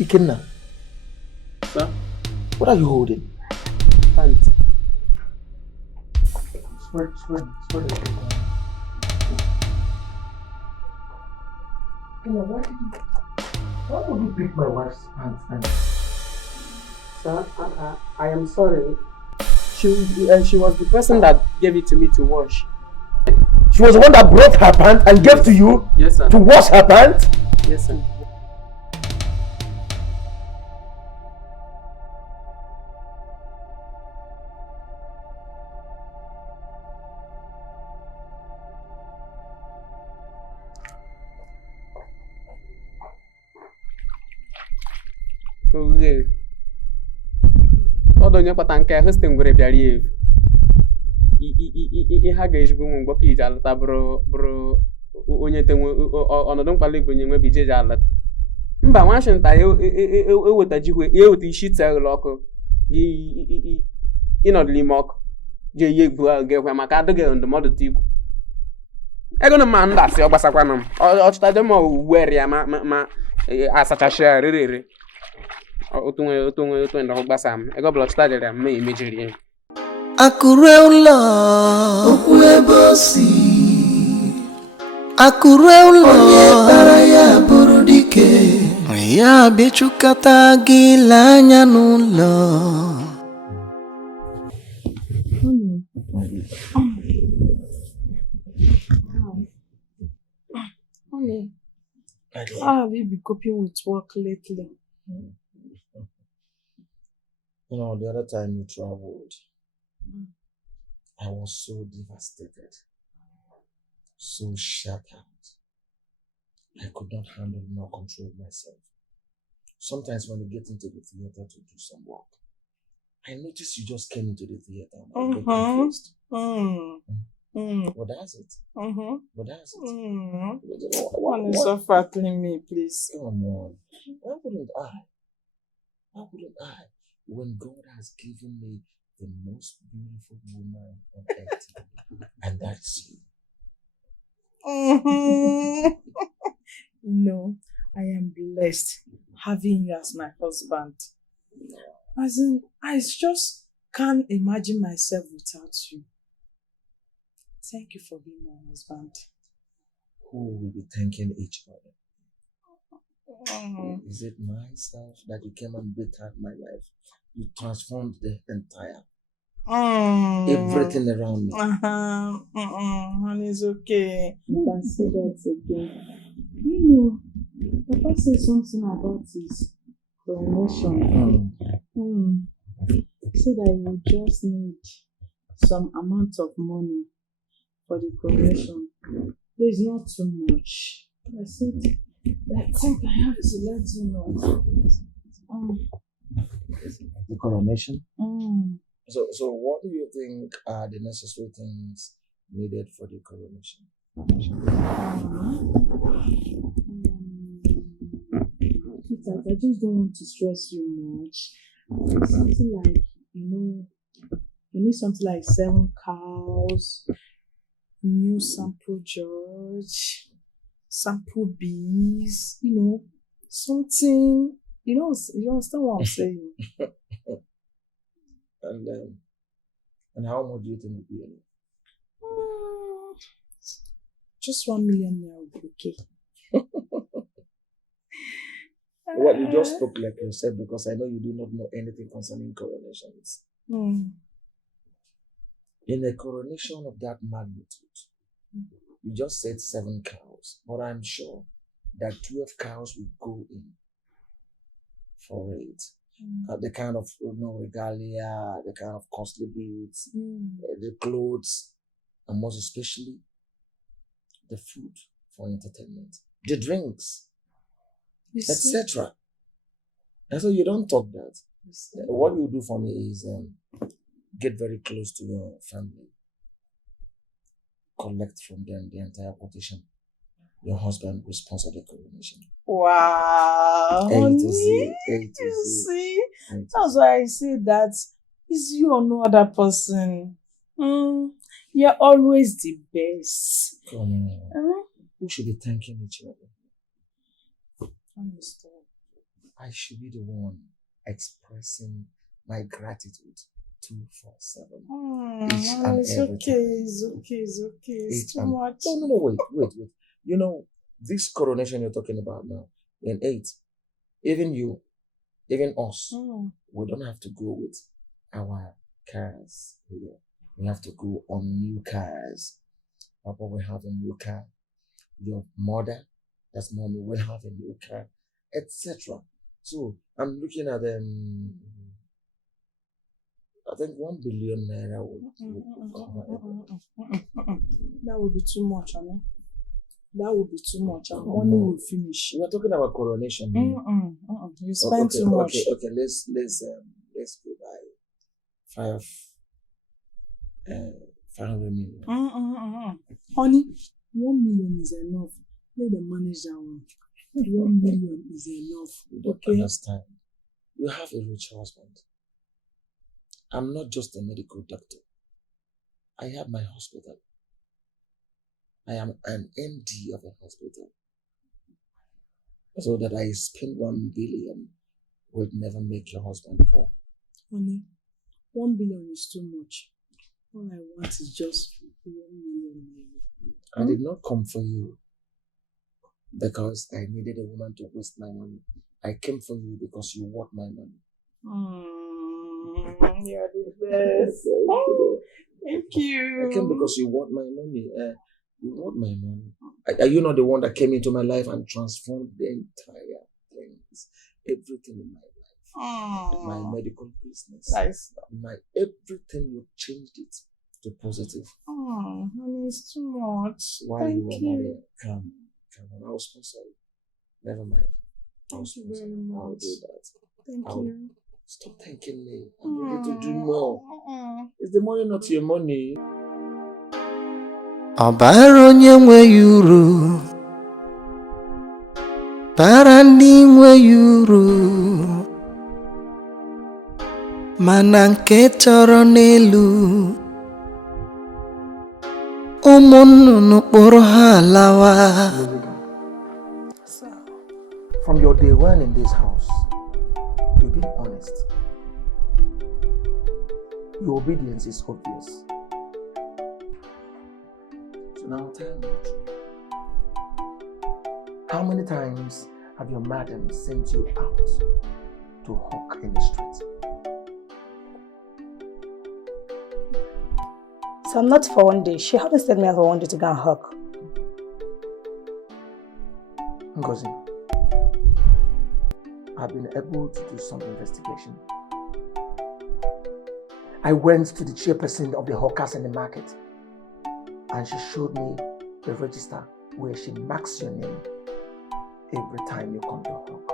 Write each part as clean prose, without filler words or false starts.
Ikenna. Sir? What are you holding? Pants. Spread it. Ikenna, why would you pick my wife's pants? Sir, I am sorry. She was the person that gave it to me to wash. She was the one that brought her pants and gave to you? Yes, sir. To wash her pants? Yes, sir. Okay. Ọ donye kpata nke hosting gwere bịara evu. Ihe ha ga-ejigbo nwe mgbọkọ iji alata bụrụ onye tenwe ọnọdụ mkpali bụ onye nwe bije ji alata. Mba nwashịnta eweta jikwe eweta isi tegụlụ ọkụ ịnọdụ n'ime ọkụ ji eyi egbu ga-ekwe maka adịghị ndụmọdụ tikwu. Ego na mma ndasị ọ gbasakwana m ọchụtaje ma uwere ya ma asachashịa rere otu ndọkụ gbasa m ego bụla ọchụtajere ya mma emejiri ya. Akure ụlọ okwu ebe o si Akure ụlọ onye kpara ya bụrụ dike ya bịachukata gị ile anya n'ụlọ. Honey, how have you been coping with work lately? You know, the other time you traveled, I was so devastated, so shattered. I could not handle nor control myself. Sometimes when you get into the theater to do some work, I noticed you just came into the theater and I get confused. What does it? What does it? One is suffering me, please. Come on. Why wouldn't I? Why wouldn't I? When God has given me the most beautiful woman on earth, and that is you. No, I am blessed having you as my husband. As in, I just can't imagine myself without you. Thank you for being my husband. Who will be thanking each other? Is it myself that you came and bettered my life? You transformed the entire everything around me. And it's okay. You can say that again. You know, Papa said something about his promotion. He said I will just need some amount of money for the promotion. There's not too much. I said, I think I have to let you know. The coronation? So what do you think are the necessary things needed for the coronation? I just don't want to stress you much. Something like, you need something like 7 cows, new sample George, sample bees, something, you understand what I'm saying? And how much do you think would be in it? Just 1 million naira would be okay. Well, you just spoke like yourself because I know you do not know anything concerning coronations. In a coronation of that magnitude, you just said 7 cows, but I'm sure that 12 cows will go in for it. The kind of regalia, the kind of costly goods, the clothes, and most especially the food for entertainment, the drinks, etc. And so you don't talk that. What you do for me is get very close to your family, collect from them the entire quotation. Your husband will sponsor the coronation. Wow. A to Z. You see? That's why I say that it's you or no other person. You're always the best. Come on. Who should be thanking each other? Understand. I should be the one expressing my gratitude 24/7. Each and It's every okay, time. it's okay. It's Each too and much. no, wait. You know, this coronation you're talking about now, in 8, even you, even us, we don't have to go with our cars here. We have to go on new cars. Papa will have a new car. Your mother, that's mommy, will have a new car, etc. So I'm looking at I think 1 billion naira would cover everything. That would be too much, I mean. That would be too much. And money will finish. We're talking about coronation. You spend too much. Okay. Let's go by 500 million. Honey, 1 million is enough. Let them manage that one. 1 million is enough. You don't understand. You have a rich husband. I'm not just a medical doctor. I have my hospital. I am an MD of a hospital. So that I spend 1 billion would never make your husband poor. Honey, 1 billion is too much. All I want is just 1 million. I did not come for you because I needed a woman to waste my money. I came for you because you want my money. You're the best. Thank you. I came because you want my money. You want my money. Are you not the one that came into my life and transformed the entire things, everything in my life, my medical business, my everything? You changed it to positive. Honey, it's too much. Why Thank you. Come on. I was sorry. Never mind. Thank you very much. I'll do that. Thank you. Stop thanking me. I'm ready to do more. Is the money not your money? Ọ bara onye nweghị uru, bara ndị nweghị uru, mana nke tọrọ n'elu, ụmụ nnụnụ kpụrụ ha lawa. From your day one in this house, you've been honest. Your obedience is obvious. So now tell me, how many times have your madam sent you out to hawk in the street? So I'm not for one day. She haven't sent me out for one day to go and hawk. Ngozi, I've been able to do some investigation. I went to the chairperson of the hawkers in the market and she showed me the register where she marks your name every time you come to hawk.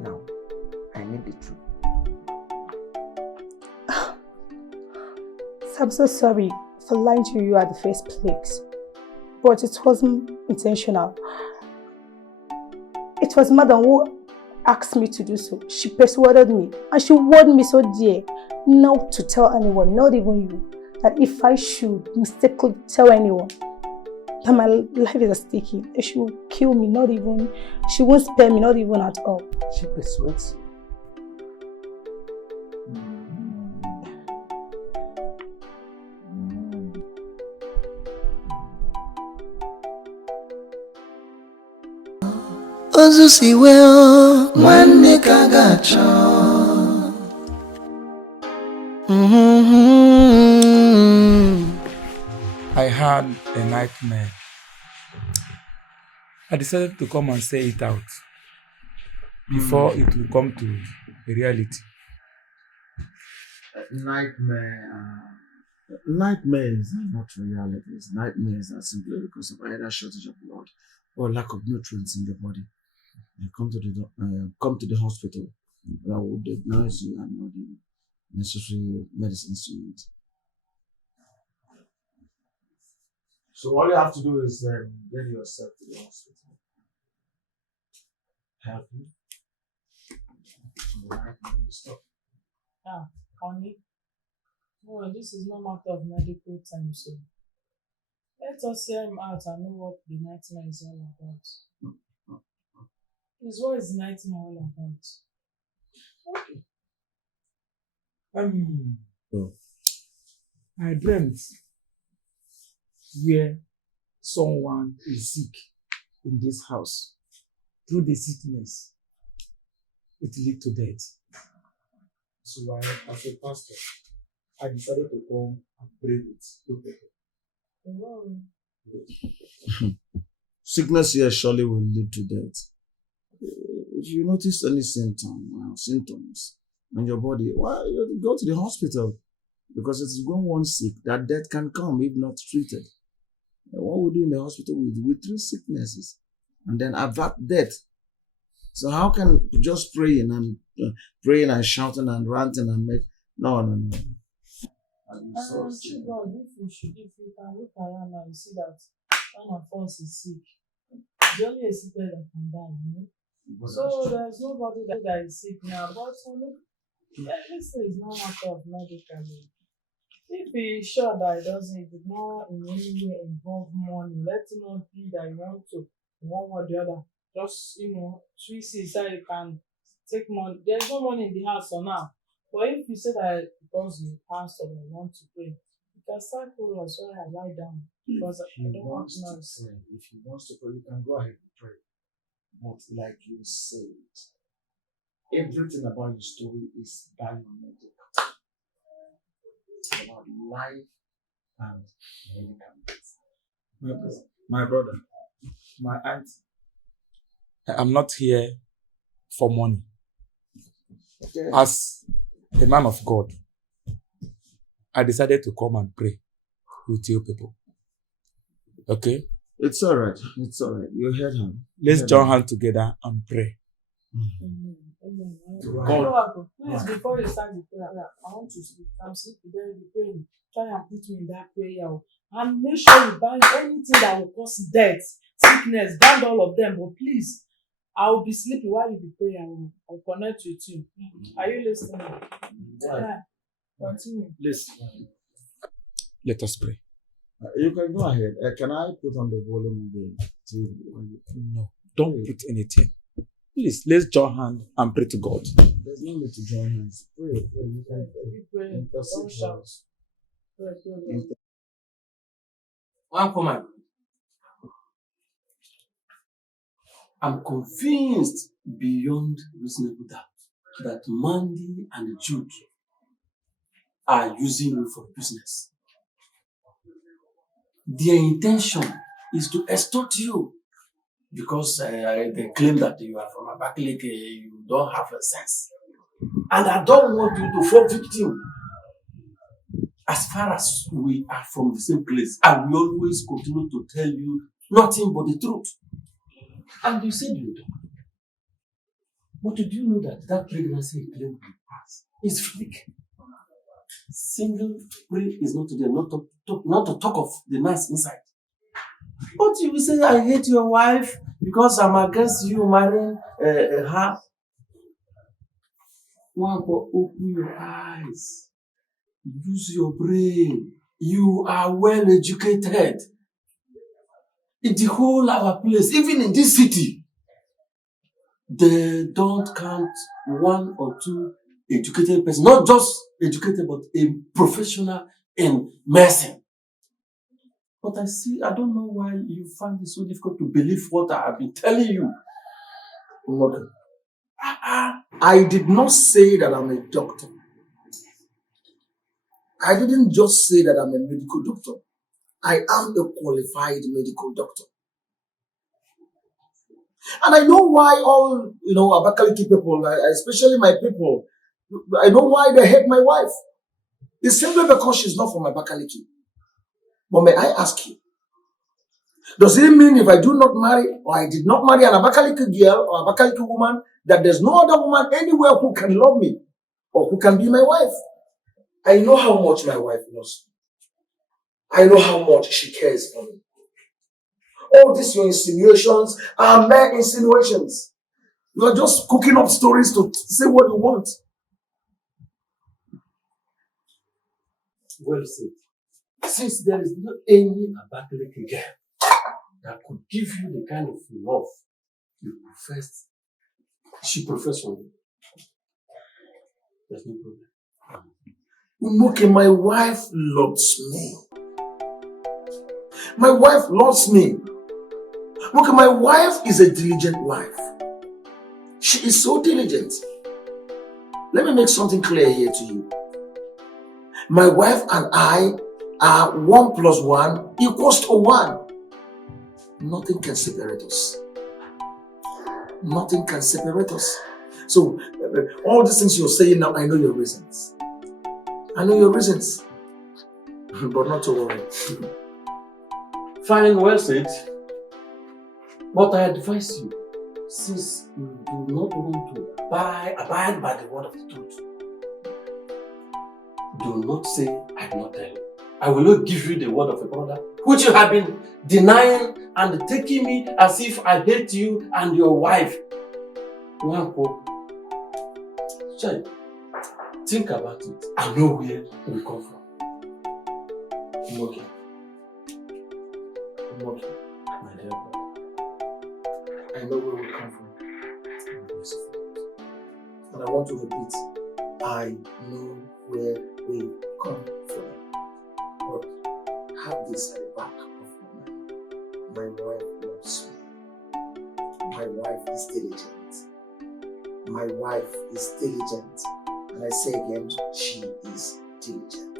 Now, I need the truth. So I'm so sorry for lying to you at the first place, but it wasn't intentional. It was Madam who asked me to do so. She persuaded me and she warned me so dear not to tell anyone, not even you, that if I should mistakenly tell anyone that my life is at stake, she will kill me, she won't spare me, not even at all. She persuades you. Ozusiwe nwanne ka ga-achọ. I had a nightmare. I decided to come and say it out before it will come to a reality. Nightmares are not realities. Nightmares are simply because of either shortage of blood or lack of nutrients in the body. You come to the hospital that will diagnose you and know the necessary medicines you need. So all you have to do is get yourself to the hospital. Help you. Stop. Honey. Well, this is no matter of medical time, so let us hear him out and know what the nightmare is all about. Please, what is the nightmare all about? Oh. I dreamt where someone is sick in this house. Through the sickness, it led to death. So as a pastor, I decided to come and pray with two people. Wow. Sickness here surely will lead to death. If you notice any symptoms in your body, why you go to the hospital? Because it's going one sick, that death can come if not treated. And what we do in the hospital, we treat sicknesses and then avert death. So how can just praying and shouting and ranting and make no. Children, if you can look around and see that one of us is sick, it's only a sick that can die, you know? So there's nobody that is sick now. But this is not matter of medical. If he's sure that it did not in any way involve money, let it not be that you want to one or the other. Just twist it so you can take money. There's no money in the house for now. But if you say that because you pastor and you want to pray, you can start praying as well and lie down. Because I don't want to know. If he wants to pray, you can go ahead and pray. But like you said, everything about your story is biomedical. It's about life and medical. My brother, my aunt, I'm not here for money. Okay. As a man of God, I decided to come and pray with you people. Okay? It's all right. You heard him. Let's join hands together and pray. Amen. God. Please, before you start the prayer, I want to sleep. I'm sleeping, then be praying. Try and put me in that prayer. And make sure you bind anything that will cause death, sickness, bind all of them. But please, I will be sleeping while you be praying. I'll connect with you. Are you listening? Yeah. Continue. Listen. Let us pray. You can go ahead. Can I put on the volume again? No, don't put anything. Please, let's join hands and pray to God. There's no need to join hands. Pray. You can pray. Don't shout. Pray. One comment. I'm convinced beyond reasonable doubt that Mandy and Jude are using you for business. Their intention is to extort you because they claim that you are from Abakaliki, you don't have a sense. And I don't want you to fall victim. As far as we are from the same place, I will always continue to tell you nothing but the truth. And you said you don't. But did you know that pregnancy you claim to pass is fake? Single pre is not there, not to talk of the nurse inside. But you will say, I hate your wife because I'm against you marrying her. One, open your eyes. Use your brain. You are well educated. In the whole our place, even in this city, they don't count one or two educated person, not just educated, but a professional in medicine. But I don't know why you find it so difficult to believe what I have been telling you. Look, I did not say that I'm a doctor. I didn't just say that I'm a medical doctor. I am a qualified medical doctor. And I know why all, Abakaliki people, especially my people, I know why they hate my wife. It's simply because she's not from Abakaliki. But may I ask you, does it mean if I do not marry, or I did not marry an Abakaliki girl or Abakaliki woman, that there's no other woman anywhere who can love me or who can be my wife? I know how much my wife loves me. I know how much she cares for me. All these your insinuations are mere insinuations. You are just cooking up stories to say what you want. Well said. Since there is not any Abakaliki girl that could give you the kind of love you profess She prefers one. There's no problem. Okay, my wife loves me. My wife loves me. Okay, my wife is a diligent wife. She is so diligent. Let me make something clear here to you. My wife and I are 1 + 1 = 1. Nothing can separate us. Nothing can separate us. So, all these things you're saying now, I know your reasons. I know your reasons. But not to worry. Fine, well said. But I advise you, since you do not want to abide by the word of the truth, do not say, I did not tell you. I will not give you the word of a brother, which you have been denying and taking me as if I hate you and your wife. Child, think about it and know where we come from. Okay. Okay, my dear brother. I know where we come from. And I want to repeat, I know where we come from. But have this at the back of my mind. My wife loves me. My wife is diligent. My wife is diligent. And I say again, she is diligent.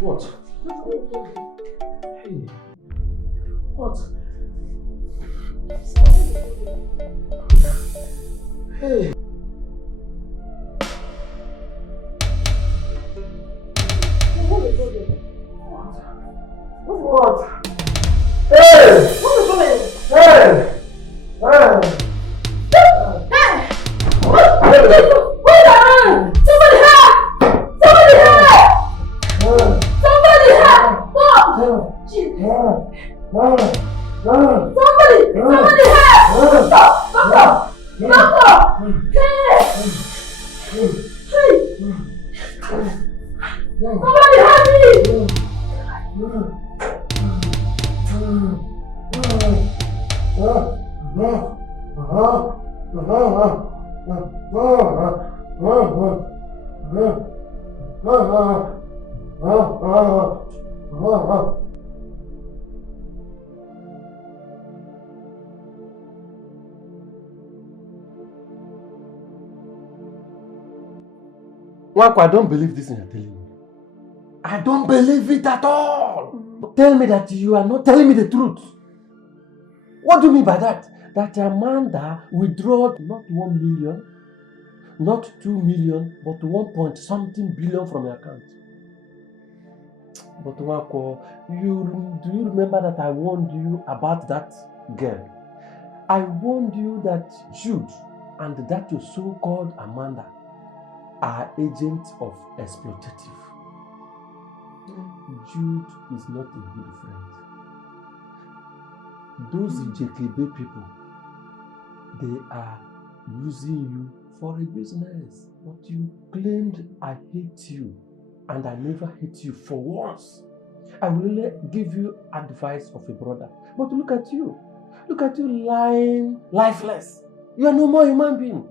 What? Hey. What? Hey. What? Hey! Hey! Wanko, I don't believe this thing you're telling me. I don't believe it at all. Tell me that you are not telling me the truth. What do you mean by that? That Amanda withdrew not 1 million, not 2 million, but 1 point something billion from your account. But Wanko, do you remember that I warned you about that girl? I warned you that Jude and that your so-called Amanda are agents of exploitative. Jude is not a good friend. Those Ijekebe people, they are using you for a business. But you claimed I hate you, and I never hate you for once. I will only give you advice of a brother. But look at you. Look at you lying, lifeless. You are no more human being.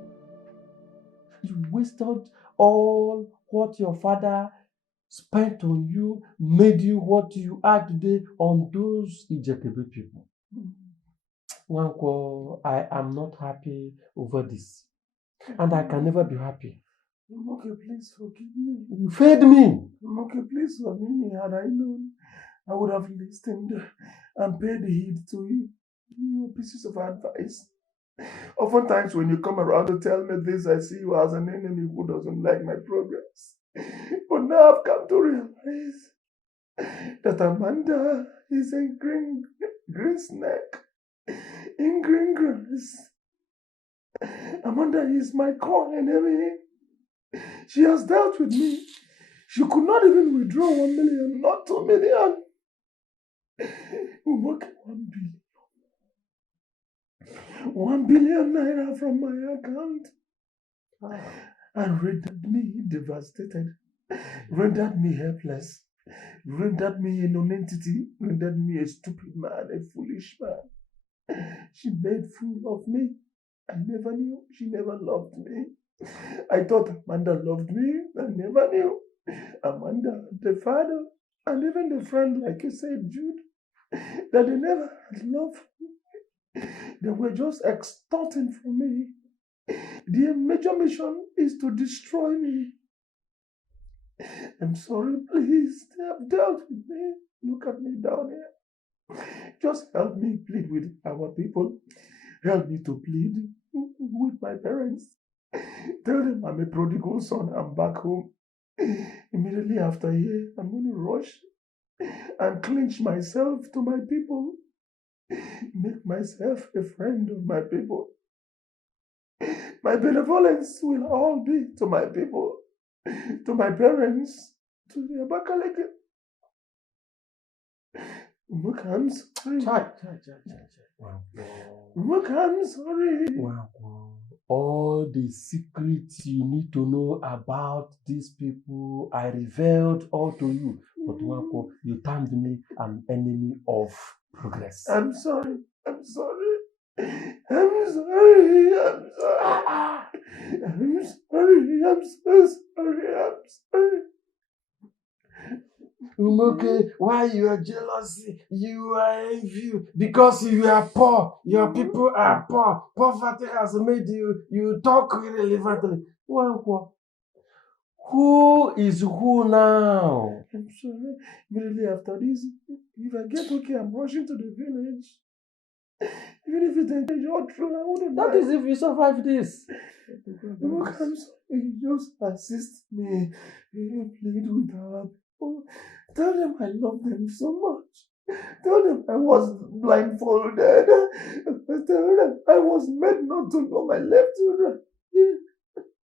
You wasted all what your father spent on you, made you what you are today on those Ijekebe people. Wanko, I am not happy over this. And I can never be happy. Okay, please forgive me. You failed me. Okay, please forgive me. Had I known, I would have listened and paid heed to your pieces of advice. Oftentimes, when you come around to tell me this, I see you as an enemy who doesn't like my progress. But now I've come to realize that Amanda is a green snake in green grass. Amanda is my core enemy. She has dealt with me. She could not even withdraw 1 million, not 2 million. What 1 billion? 1 billion naira from my account. And rendered me devastated, rendered me helpless, rendered me a non-entity, rendered me a stupid man, a foolish man. She made fool of me. I never knew. She never loved me. I thought Amanda loved me. I never knew. Amanda, the father, and even the friend, like you said, Jude, that they never had love. They were just extorting from me. Their major mission is to destroy me. I'm sorry, please. They have dealt with me. Look at me down here. Just help me plead with our people. Help me to plead with my parents. Tell them I'm a prodigal son. I'm back home. Immediately after here, I'm going to rush and clinch myself to my people. Make myself a friend of my people. My benevolence will all be to my people, to my parents, to the Abakaleke. Look, I'm sorry. Look, I'm sorry. All the secrets you need to know about these people, I revealed all to you. But Wanko, you termed me an enemy of progress. I'm sorry. I'm sorry. I'm sorry. I'm sorry. I'm sorry. I'm so sorry. I'm sorry. Umoke, why you are jealous? You are envy because you are poor. Your people are poor. Poverty has made you talk irrelevantly. Wanko, who is who now? I'm sorry. Immediately after this, if I get okay, I'm rushing to the village. Even if it's a short trip, I wouldn't That mind. is if you survive this. Look, I'm sorry. Just assist me. Plead with our people. Tell them I love them so much. Tell them I was blindfolded. Tell them I was made not to know my left and right.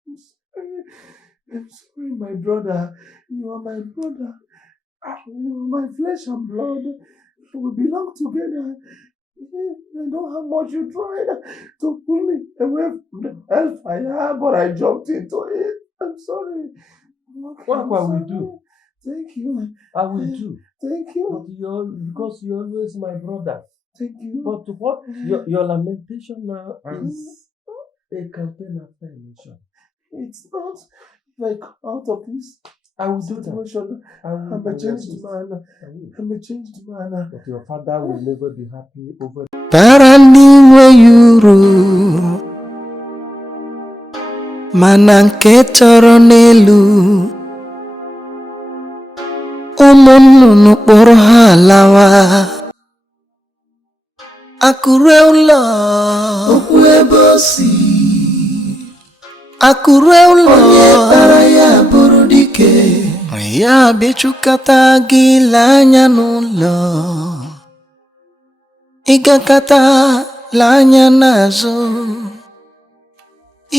I'm sorry. I'm sorry, my brother. You are my brother. You are my flesh and blood. We belong together. I know how much you tried to pull me away from the hellfire, but I jumped into it. I'm sorry. What will we do? Thank you. I will do. Thank you. But because you're always my brother. Thank you. But what your lamentation now is a campaign after election. It's not. If I come out of this, I will do that. situation, I'm a changed man. I'm a changed man. But your father will never be happy over Parandingwe yuru mana nke tọrọ n'elu ụmụ nnụnụ kpụrụ ha lawa akụrụ ụlọ okwu ebe o si akụrụ ụlọ onye kpara ya bụrụ dike ya bịachukata gị ile anya n'ụlọ ịgakata l'anya n'azụ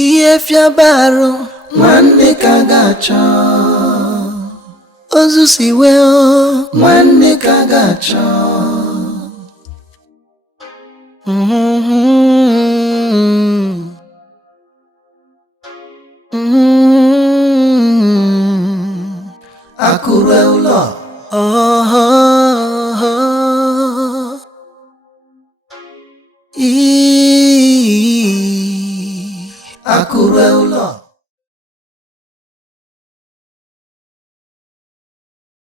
ihe fiabarụ nwanne ka ga-achọ ozu siwe nwanne ka ga-achọ akụrụ ụlọ akụrụ ụlọ